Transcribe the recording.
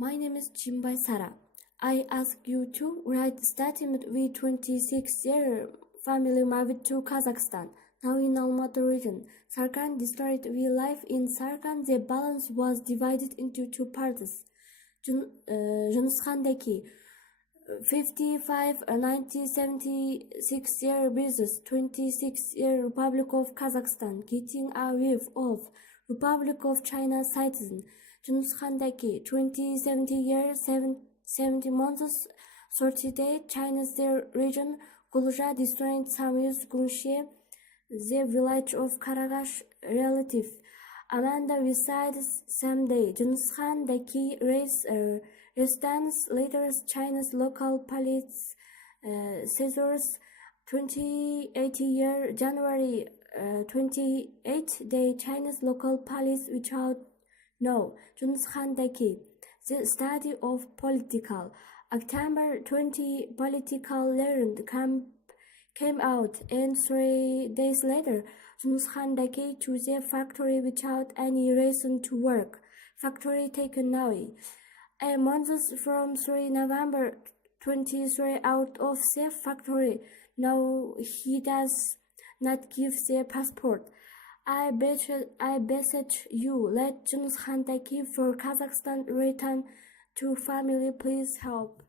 My name is Jimbai Sara. I ask you to write statement with 26-year family moved to Kazakhstan. Now in Almaty region, Sarkan district we live in Sarkan. The balance was divided into two parts. Junusxandaki 55, 90, 76-year business, 26-year Republic of Kazakhstan, getting a wave of Republic of China citizen. Junusxandaki 20-70-year, 70 months, 30 days, China's their region, Gulja destroying Samyus Gunshe, the village of Karagash relative. Amanda resides someday. Junusxan Daki race residence later China's local police scissors 2080 January 28 day China's local police without no Junusxan Daki the study of political October 20 political learned came out and 3 days later Junusxan Daki to the factory without any reason to work. Factory taken away. A month from 3 November 23 out of the factory. Now he does not give the passport. I beseech you, let Junusxan Daki for Kazakhstan return to family, please help.